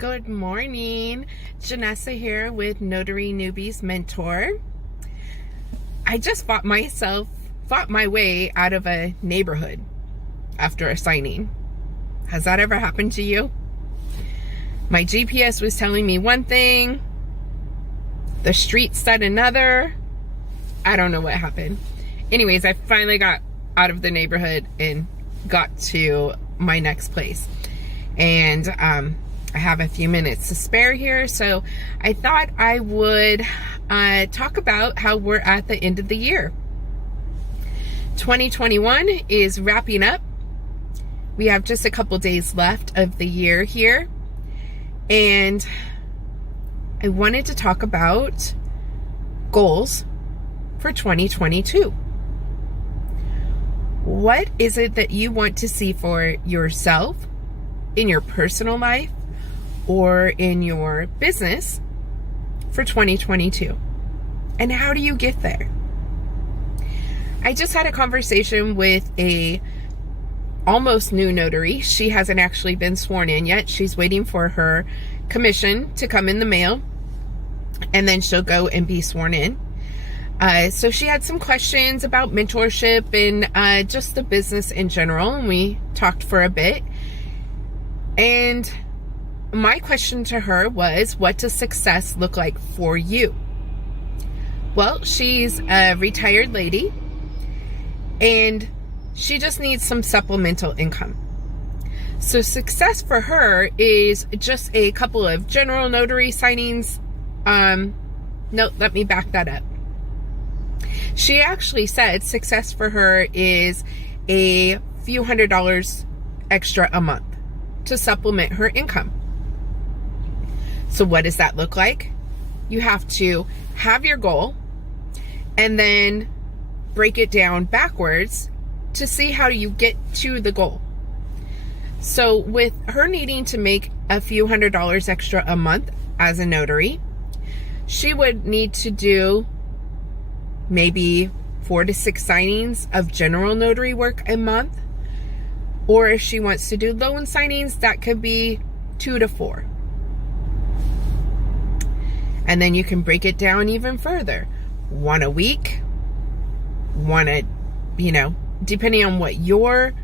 Good morning. Janessa here with Notary Newbie's Mentor. I just fought my way out of a neighborhood after a signing. Has that ever happened to you? My GPS was telling me one thing, the street said another. I don't know what happened. Anyways, I finally got out of the neighborhood and got to my next place. And I have a few minutes to spare here, so I thought I would talk about how we're at the end of the year. 2021 is wrapping up. We have just a couple days left of the year here, and I wanted to talk about goals for 2022. What is it that you want to see for yourself in your personal life or in your business for 2022? And how do you get there? I just had a conversation with a almost new notary. She hasn't actually been sworn in yet. She's waiting for her commission to come in the mail, and then she'll go and be sworn in. So she had some questions about mentorship and just the business in general, and we talked for a bit. And my question to her was, what does success look like for you? Well, she's a retired lady, and she just needs some supplemental income. So success for her is just a couple of general notary signings. No, let me back that up. She actually said success for her is a few $100s extra a month to supplement her income. So what does that look like? You have to have your goal and then break it down backwards to see how you get to the goal. So with her needing to make a few $100s extra a month as a notary, she would need to do maybe 4 to 6 signings of general notary work a month. Or if she wants to do loan signings, that could be 2 to 4. And then you can break it down even further. 1 a week, 1 depending on what your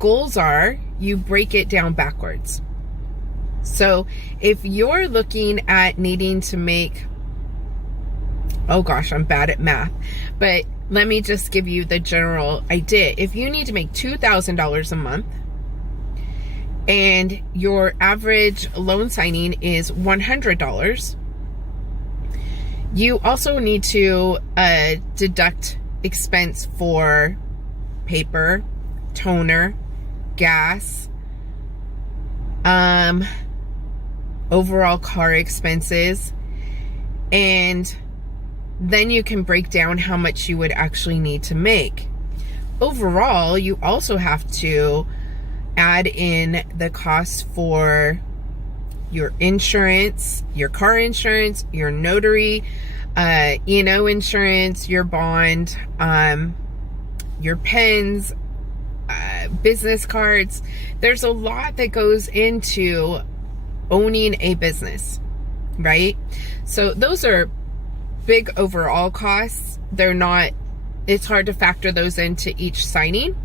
goals are, you break it down backwards. So if you're looking at needing to make, oh gosh, I'm bad at math, but let me just give you the general idea. If you need to make $2,000 a month and your average loan signing is $100, you also need to deduct expense for paper, toner, gas, overall car expenses, and then you can break down how much you would actually need to make. Overall, you also have to add in the cost for your insurance, your car insurance, your notary, E&O insurance, your bond, your pens, business cards. There's a lot that goes into owning a business, right? So those are big overall costs. It's hard to factor those into each signing.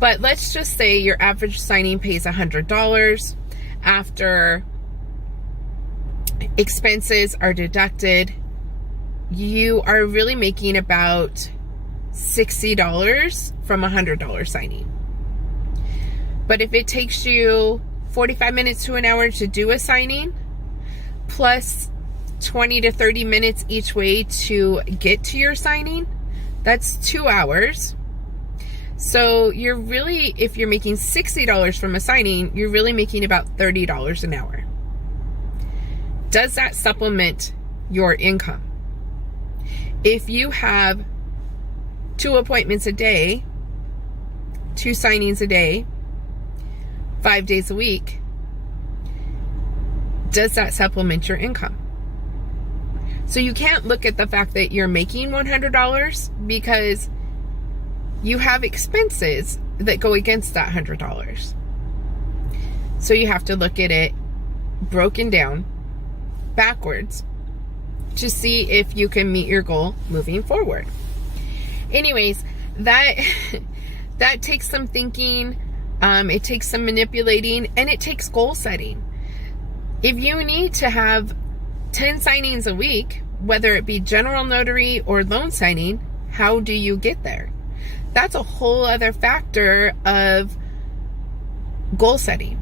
But let's just say your average signing pays $100. After expenses are deducted, you are really making about $60 from a $100 signing. But if it takes you 45 minutes to an hour to do a signing, plus 20 to 30 minutes each way to get to your signing, that's 2 hours. So you're really, if you're making $60 from a signing, you're really making about $30 an hour. Does that supplement your income? If you have 2 appointments a day, 2 signings a day, 5 days a week, does that supplement your income? So you can't look at the fact that you're making $100 because you have expenses that go against that $100. So you have to look at it broken down backwards to see if you can meet your goal moving forward. Anyways, that takes some thinking, it takes some manipulating, and it takes goal setting. If you need to have 10 signings a week, whether it be general notary or loan signing, how do you get there? That's a whole other factor of goal setting.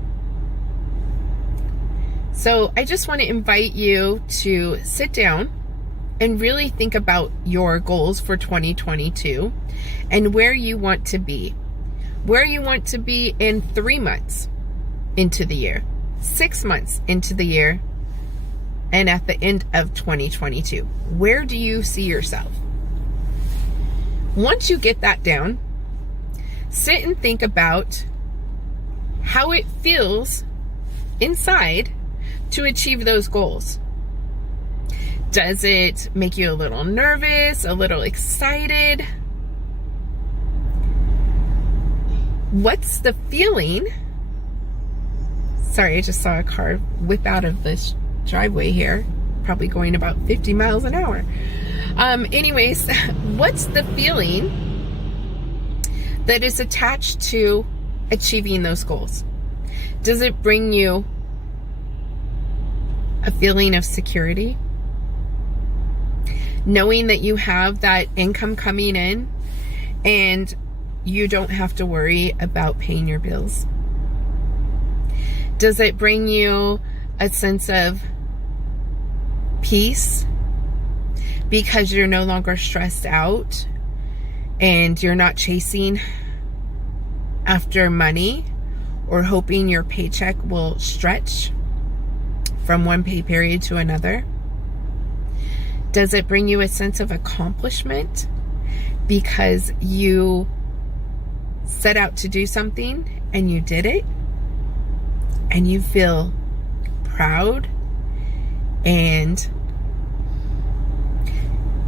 So I just want to invite you to sit down and really think about your goals for 2022 and where you want to be. Where you want to be in 3 months into the year, 6 months into the year, and at the end of 2022. Where do you see yourself? Once you get that down, sit and think about how it feels inside to achieve those goals. Does it make you a little nervous, a little excited? What's the feeling? Sorry, I just saw a car whip out of this driveway here, probably going about 50 miles an hour. Anyways, what's the feeling that is attached to achieving those goals? Does it bring you a feeling of security? Knowing that you have that income coming in and you don't have to worry about paying your bills? Does it bring you a sense of peace because you're no longer stressed out and you're not chasing after money or hoping your paycheck will stretch from one pay period to another? Does it bring you a sense of accomplishment because you set out to do something and you did it and you feel proud and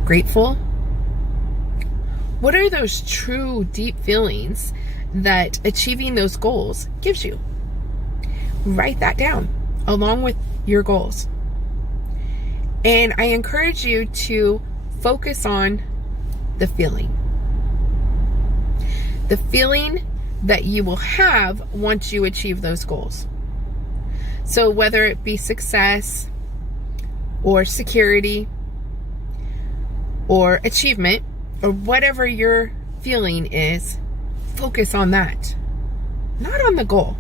grateful? What are those true deep feelings that achieving those goals gives you? Write that down along with your goals. And I encourage you to focus on the feeling. The feeling that you will have once you achieve those goals. So whether it be success or security or achievement or whatever your feeling is, focus on that, not on the goal.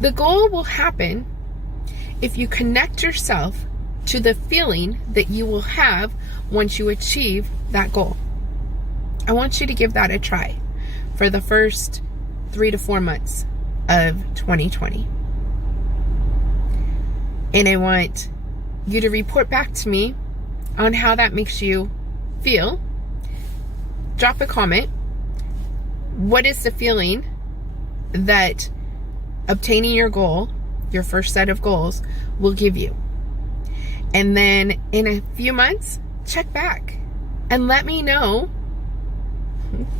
The goal will happen if you connect yourself to the feeling that you will have once you achieve that goal. I want you to give that a try for the first 3 to 4 months of 2020. And I want you to report back to me on how that makes you feel. Drop a comment. What is the feeling that obtaining your goal, your first set of goals, will give you? And then in a few months, check back and let me know,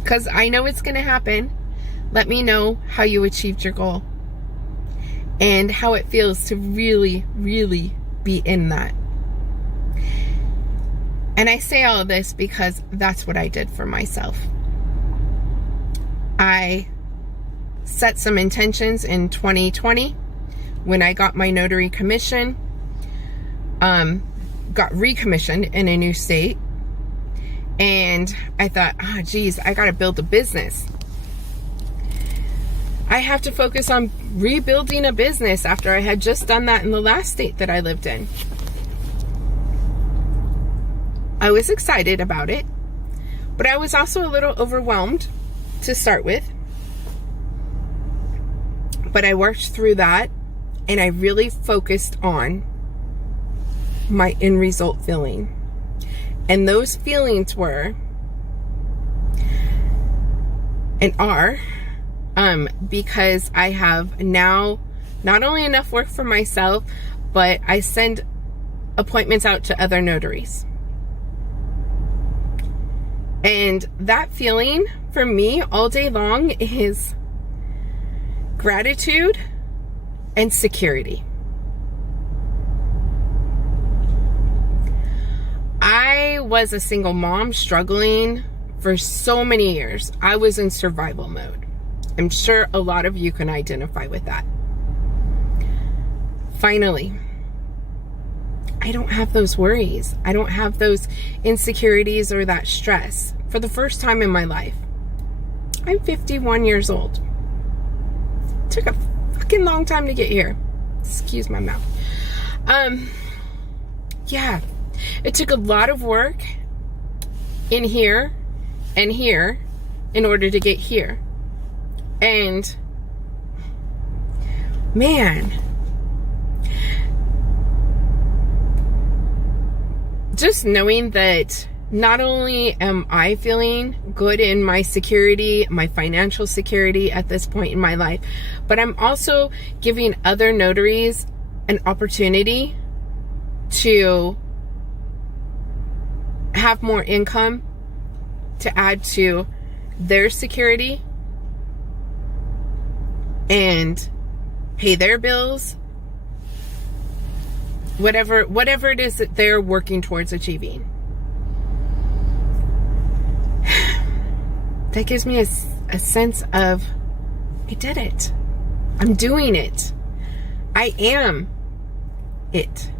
because I know it's going to happen. Let me know how you achieved your goal and how it feels to really, really be in that. And I say all of this because that's what I did for myself. I set some intentions in 2020 when I got my notary commission, got recommissioned in a new state. And I thought, oh geez, I gotta build a business. I have to focus on rebuilding a business after I had just done that in the last state that I lived in. I was excited about it, but I was also a little overwhelmed to start with. But I worked through that and I really focused on my end result feeling. And those feelings were and are because I have now not only enough work for myself, but I send appointments out to other notaries. And that feeling for me all day long is gratitude and security. I was a single mom struggling for so many years. I was in survival mode. I'm sure a lot of you can identify with that. Finally, I don't have those worries. I don't have those insecurities or that stress for the first time in my life. I'm 51 years old. Took a fucking long time to get here. Excuse my mouth. Yeah, it took a lot of work in here and here in order to get here. And man, just knowing that not only am I feeling good in my security, my financial security at this point in my life, but I'm also giving other notaries an opportunity to have more income to add to their security and pay their bills, whatever it is that they're working towards achieving. That gives me a sense of, I did it. I'm doing it. I am it,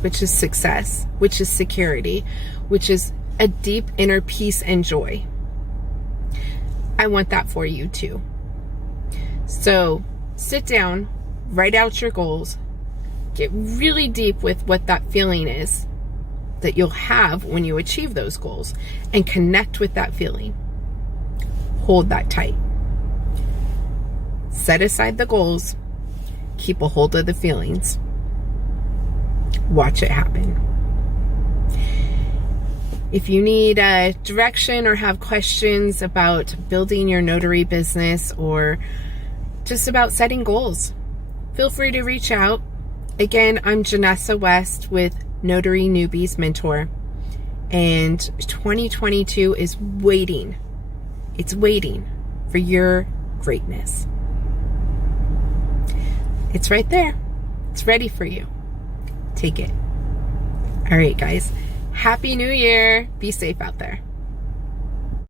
which is success, which is security, which is a deep inner peace and joy. I want that for you too. So sit down, write out your goals, get really deep with what that feeling is that you'll have when you achieve those goals, and connect with that feeling. Hold that tight. Set aside the goals, keep a hold of the feelings. Watch it happen. If you need direction or have questions about building your notary business or just about setting goals, feel free to reach out. Again, I'm Janessa West with Notary Newbies Mentor, and 2022 is waiting. It's waiting for your greatness. It's right there. It's ready for you. Take it. All right, guys. Happy New Year. Be safe out there.